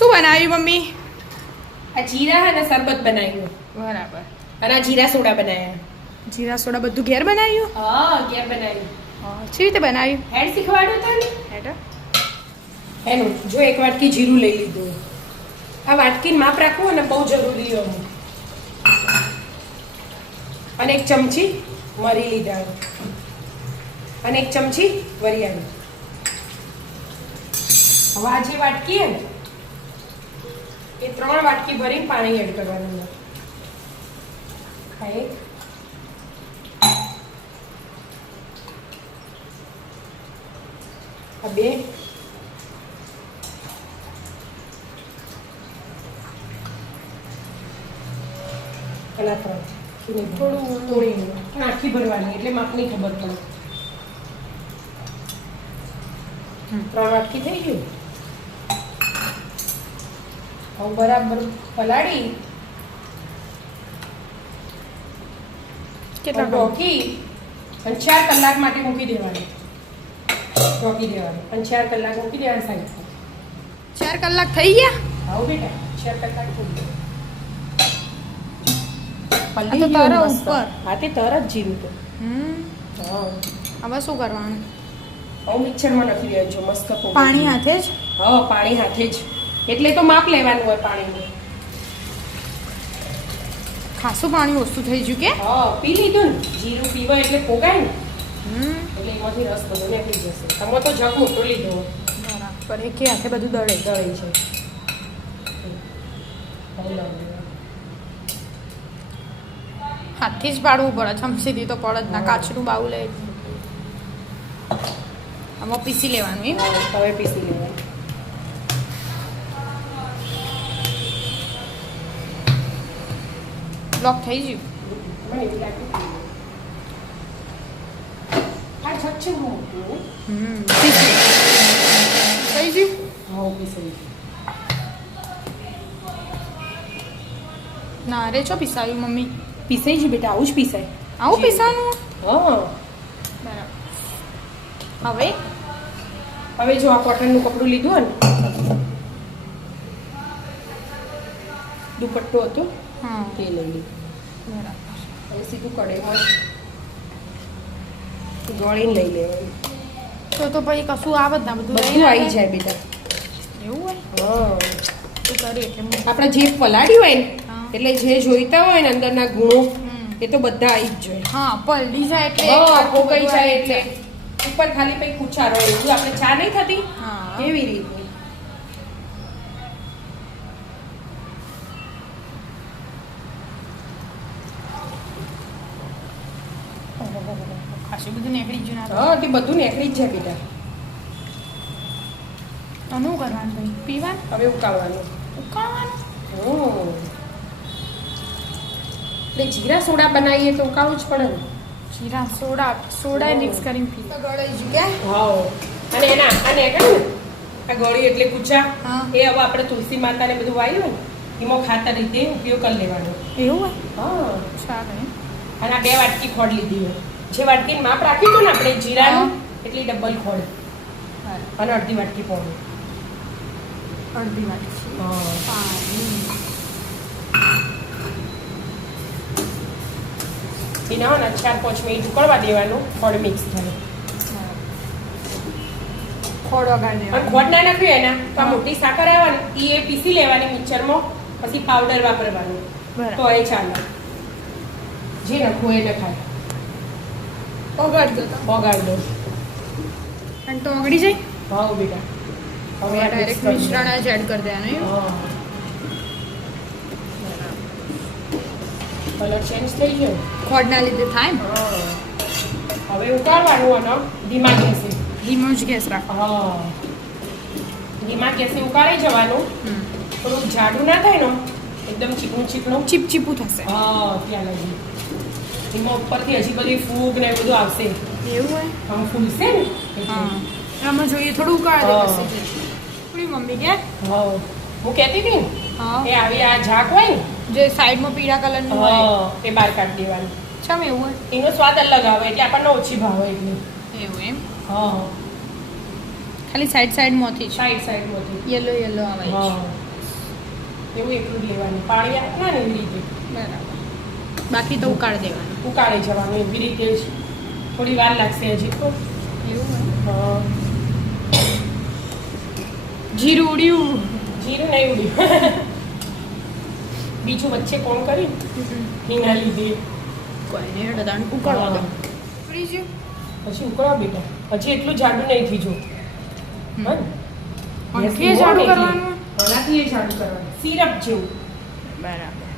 શું બનાવ્યું મમ્મી? આ જીરા અને શરબત બનાવ્યું. બરાબર. અને આ જીરા સોડા બનાવ્યા. જીરા સોડા બધું ઘેર બનાવ્યું? હા, ઘેર બનાવ્યું. કેવી રીતે બનાવ્યું? હેડ શીખવાડ્યું તને? હેડ એનું જો એક વાટકી જીરું લઈ લીધું. આ વાટકી માપ રાખવું અને બહુ જરૂરી હોય. અને એક ચમચી મરી લીધા અને એક ચમચી વરિયાળી. હવે આ જે વાટકી હે ને એ 3 વાટકી ભરીને પાણી એડ કરવાનું. આ એક, આ 2, અને 3. થોડું આખી ભરવાની એટલે માપની ખબર પડે. 3 વાટકી થઈ ગયું. હવે બરાબર પલાળી કેટલા ઢોકી અને 4 કલાક માટે મૂકી દેવાની. ઢોકી દેવાની અને 4 કલાક મૂકી દેવાની સાઈડ પર. 4 કલાક થઈ ગયા? આવું બેટા 4 કલાક થઈ ગયા. આ તો તારા ઉપર. હા, તે તરત જીરું તો. હા, હવે શું કરવાનું? હવે મિક્સરમાં નાખી દેવાનું જો મસ્ત પોગળ. પાણી હાથે જ? હા, પાણી હાથે જ. એટલે તો માપ લેવાનું હોય પાણીનું. ખાસું પાણી ઓછું થઈ ગયું કે? હા, પી લીધું ને. જીરું પીવાય એટલે પોગાય ને. એટલે એમાંથી રસ બધો નીકળી જશે. તમે તો જગ મોટો લીધો. બરાબર. એકે હાથે બધું દળે દળે છે. હાથથી જ પાડવું પડે. ચમચીથી તો પડે જ ના. કાચનું બાઉલ લે. આમાં પીસી લેવાનું એમ? હવે પીસી લેવાનું. બ્લોક થઈ ગયું. મને એવું લાગ્યું. આ જગ છે મોટું. પીસી થઈ ગયું? હા, પીસી ગયું. ના રે, ચો પીસાયું મમ્મી? પીસાઈ જ બેટા, આવું જ પીસાય. આવું પીસાનું? હા. બરાબર. હવે જો આ કોટનનું કપડું લીધું ને, દુપટ્ટો હતો હા, તે લઈ લીધું. બરાબર. હવે સીધું કઢાઈમાં ગળીને લઈ લેવાનું. તો પછી કશું આવે જ ના, બધું બધું આવી જાય બેટા. એવું હોય? હા, તું કરી એટલે આપણે જે પલાળ્યું હોય ને હા. એટલે જે જોઈતા હોય ને અંદરના ગુણો એ તો બધા આવી જ જોઈએ. હા, પલળી જાય એટલે હા, પોકાઈ જાય એટલે ઉપર ખાલી પછી કુચારો હોય. એવું આપણે ચા નહીં થતી હા. એવી રીતની. ખાસું બધું નીકળી ગયું ના? હા, તે બધું નીકળી જ જાય બેટા. આનું કરવાનું ભાઈ? પીવાનું? હવે ઉકાળવાનું. ઉકાળવાનું? એટલે જીરા સોડા બનાવીએ તો ઉકાળવું જ પડે ને. જીરા સોડા મિક્સ કરીને પી. ગળાઈ ગયું કે? હા, અને એના આને કહ્યું ને આ ગળી એટલે કુચા હા. એ હવે આપણે તુલસી માતાને બધું વાવ્યું ને એમાં ખાતર રીતે ઉપયોગ કરી લેવાનો. એવું હોય? હા, સારું. અને આ 2 વાટકી ખોળ લીધી હોય. જે વાટકીનું માપ રાખ્યું હતું ને આપણે જીરાનું એટલી ડબલ ખોળ અને અડધી વાટકી પાણી. અડધી વાટકી હા, પાણી. એના હોય ને 4-5 મિનિટ ઉકળવા દેવાનું. ખોળ મિક્સ થાય. ખોળ વગાડી અને દેવાનું. ખોળ ના નાખ્યું એના તો આ મોટી સાકર આવે ને એ પીસી લેવાની મિક્સરમાં. પછી પાવડર વાપરવાનું તો બરાબર. એ ચાલે. જે નખવું એ નખાય. ઓગાળી દો તો. વગાડી દો. અને તો ઓગળી જાય? હા બેટા. હવે આ ડાયરેક્ટ મિશ્રણ જ એડ કરી દેવાનું એમ? હા, કલર ચેન્જ થઈ ગયો. ખોળના લીધે થાય ને? હા, હવે ઉકાળવાનું અને ધીમા ગેસે. ધીમો જ ગેસ રાખો. હા, ધીમા ગેસે ઉકાળી જવાનું. થોડું જાડું ના થાય ને એકદમ ચીકણું ચીકણું. ચીપચીપું થશે. હા, ત્યાં લગી એમાં ઉપરથી હજી બધી ફૂગ ને બધું આવશે. એવું હોય? આમ ફૂલશે ને હા, આમાં જોઈએ થોડું ઉકાળી હા. દે પછી. થોડી મમ્મી કે? હા, હું કહેતી હતી ને હા. એ આવી આ ઝાક હોય ને જે સાઈડમાં પીળા કલરનું હોય એ બહાર કાઢી દેવાનું. ચમ એવું હોય? એનો સ્વાદ અલગ આવે એટલે આપણને ઓછી ભાવે એટલે. એવું એમ? હા, ખાલી સાઈડમાંથી જ સાઈડમાંથી. યલો આવે છે. હા, એવું એટલું જ લેવાનું પાણી આપના ને એવી રીતે બરાબર બાકી તો ઉકાળી દેવાનું ઉકાળી જવાનું એવી રીતે જ થોડી વાર લાગશે હજી તો એવું હા જીરું ઉડ્યું જીરું નહીં ઉડ્યું બીજું વચ્ચે કોણ કર્યું હિંગના લીધે કોઈ નહીં દાણ ઉકાળવા દો ઉકળી ગયું પછી ઉકળવા બેટા હજી એટલું જાડું નહીં થયું કે જાડું કરવાનું આનાથી એ જાડું કરવાનું સિરપ જેવું બરાબર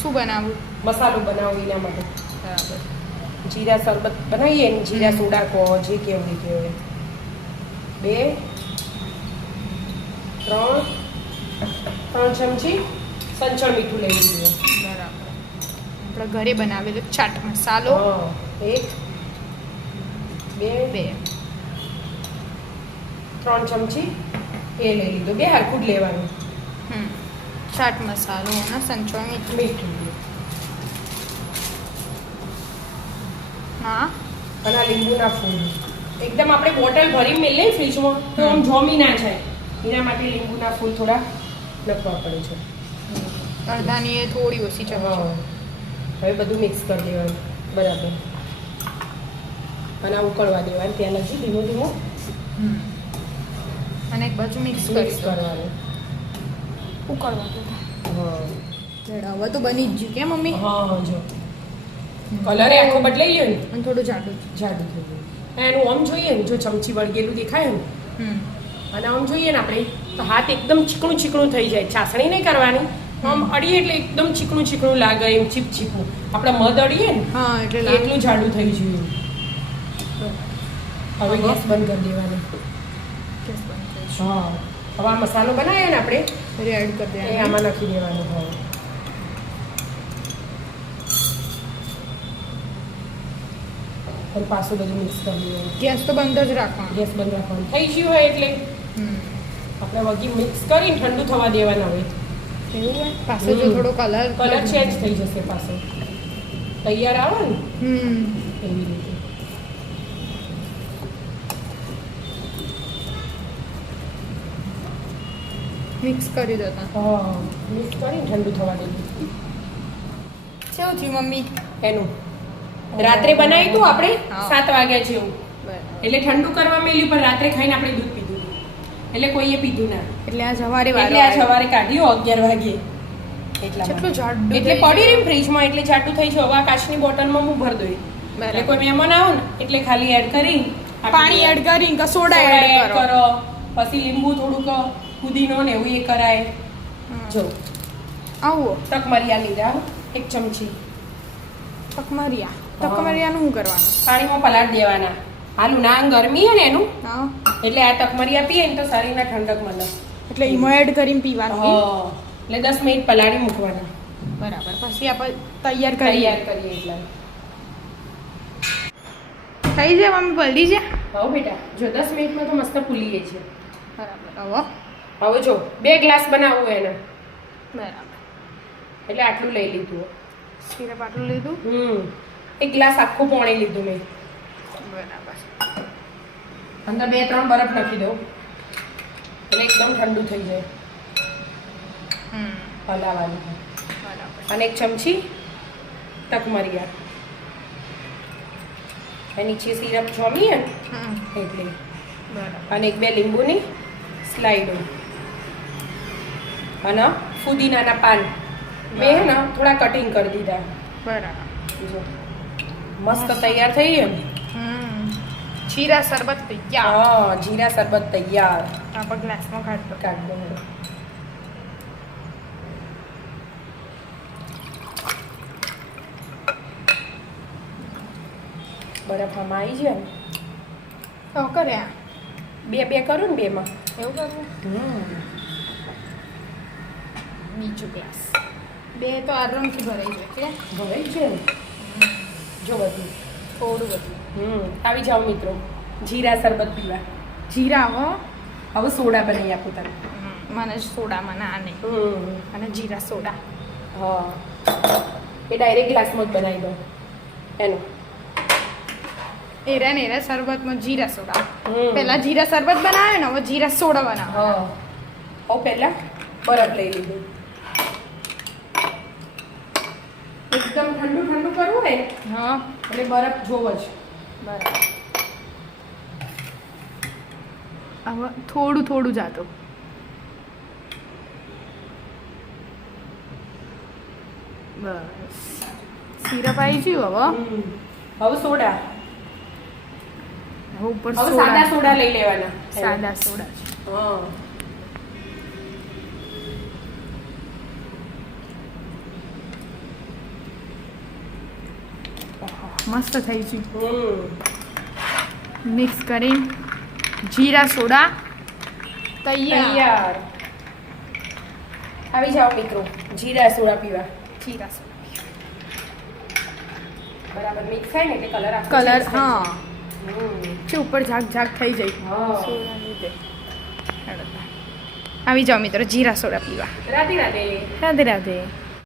શું બનાવવું મસાલો બનાવો એના માટે બરાબર જીરા શરબત બનાવીએ ને જીરા સોડા કહો જે કેવું કહેવાય 2 3 ચમચી સંચળ મીઠું લઈ લીધું બરાબર આપણે ઘરે બનાવેલો ચાટ મસાલો 1 2 2 3 ચમચી એ લઈ લીધું 2 હરખું જ લેવાનું ચાટ મસાલો અને સંચળ મીઠું મીઠું હા અને આ લીંબુના ફૂલ એકદમ આપણે બોટલ ભરી મેળ લઈએ ફ્રીજમાં તો આમ જોમી ના જાય એના માટે લીંબુના ફૂલ થોડા નાખવા પડે છે અડધાની એ થોડી ઓછી ચમચી હવે બધું મિક્સ કરી દેવાનું બરાબર અને આ ઉકળવા દેવાનું ત્યાં નથી ધીમો ધીમો અને એક બાજુ મિક્સ કરવાનું ઉકળવા દો હા હવે તો બની જ ગયું કે મમ્મી હા જો કલર આખો બદલાઈ ગયો ને અને થોડું જાડું જાડું થઈ ગયું એનું આમ જોઈએ ને જો ચમચી વળગેલું દેખાય ને અને આમ જોઈએ ને આપણે તો હાથ એકદમ ચીકણું ચીકણું થઈ જાય ચાસણી નહીં કરવાની આમ અડીએ એટલે એકદમ ચીકણું ચીકણું લાગે એમ ચીપચીપું આપણે મધ અડીએ ને હા એટલે એટલું જાડું થઈ જોઈએ હવે ગેસ બંધ કરી દેવાનો હા હવે આ મસાલો બનાવ્યો ને આપણે એડ કરી એ દેવાનું આમાં નાખી દેવાનો હા અને પાછું બધું મિક્સ કરી દેવાનું ગેસ તો બંધ જ રાખવાનો ગેસ બંધ રાખવાનું થઈ ગયું હોય એટલે આપણે વગી મિક્સ કરીને ઠંડુ થવા દેવાના હોય એવું હોય પાછો જો થોડો કલર કલર ચેન્જ થઈ જશે પાછો તૈયાર આવે ને એવી રીતે મિક્સ કરી દેતા હા મિક્સ કરીને ઠંડુ થવા દેવું કેવું થયું મમ્મી એનું રાત્રે બનાવ્યું હતું આપણે હા. 7 વાગ્યા જેવું બરાબર એટલે ઠંડુ કરવા મેલ્યું પણ રાત્રે ખાઈને આપણે દૂધ પીધું એટલે કોઈએ પીધું ના એટલે આ સવારે એટલે આ સવારે કાઢ્યું 11 વાગે એટલા કેટલું જાડું એટલે પડી રહ્યું ફ્રીજમાં એટલે જાડું થઈ છે હવે આ કાચની બોટલમાં હું ભર દઉં એટલે કોઈ મહેમાન આવો ને એટલે ખાલી એડ કરી પાણી એડ કરીને કે સોડા એડ કરો પછી લીંબુ થોડુંક પુદીનો ને એવું એ કરાય જો આવો તકમરિયા લીધા 1 ચમચી તકમરિયાનું શું કરવાનું પાણીમાં પલાળ દેવાના હાલું ના ગરમી હે ને એનું હા એટલે આ તકમરિયા પીએ ને તો શરીરને ઠંડક મળે એટલે ઈમો એડ કરીને પીવાનું એટલે 10 મિનિટ પલાળી મૂકવાના બરાબર પછી આપણે તૈયાર કરીએ તૈયાર કરીએ એટલે થઈ જાય મમ્મી પલળી છે હવે બેટા જો 10 મિનિટમાં તો મસ્ત ફૂલી ગઈ છે બરાબર હવે હવે જો 2 ગ્લાસ બનાવવું એને બરાબર એટલે આટલું લઈ લીધું સિરપ આટલું લીધું 1 ગ્લાસ આખું પાણી લીધું મેં બરાબર અંદર 2-3 બરફ નાખી દઉં એટલે એકદમ ઠંડુ થઈ જાય હલાવાનું બરાબર અને 1 ચમચી તકમરિયા એ નીચે સિરપ જોમીએ ને એટલે બરાબર અને 1-2 લીંબુની સ્લાઈડો અને ફુદીનાના પાન મેં ને થોડા કટિંગ કરી દીધા બરાબર જો મસ્ત તૈયાર થઈ ગયું જીરા શરબત તૈયાર હા જીરા શરબત તૈયાર આપણે ગ્લાસમાં કાઢ દો કાઢ દો બરફ આમાં આવી જાય ને તો કર્યા 2 કરું ને 2માં એવું કરવું બીજું ગ્લાસ 2 તો આરામથી ભરાઈ જાય કે ભરાઈ છે ને જો બધું થોડું બધું આવી જાઓ મિત્રો જીરા શરબત પીવા જીરા હો હવે સોડા બનાવી આપું તને મને સોડામાં ના નહીં અને જીરા સોડા હા એ ડાયરેક્ટ ગ્લાસમાં જ બનાવી દો એનું એરા શરબતમાં જીરા સોડા પેલા જીરા શરબત બનાવે ને હવે જીરા સોડા બનાવે હા હવે પહેલા બરફ લઈ લીધું. એકદમ ઠંડુ ઠંડુ કરવું હોય ને હા એટલે બરફ જોવો જ. બરાબર. હવે થોડું થોડું જાતો. બસ સિરપ આવી ગયું હવે. હવે સોડા. હવે ઉપર હવે સાદા સોડા લઈ લેવાના. સાદા સોડા. હા. મસ્ત થઈ ગયું. હમ. મિક્સ કરી જીરા સોડા તૈયાર. તૈયાર. આવી જાઓ મિત્રો જીરા સોડા પીવા. જીરા સોડા બરાબર મિક્સ થાય ને એટલે કલર આખો કલર change થઈ હા જાય. હમ. છે ઉપર ઝાક ઝાક થઈ જાય. હા. સોડા લીધે આવી જાઓ મિત્રો જીરા સોડા પીવા. રાધે રાધે. રાધે રાધે.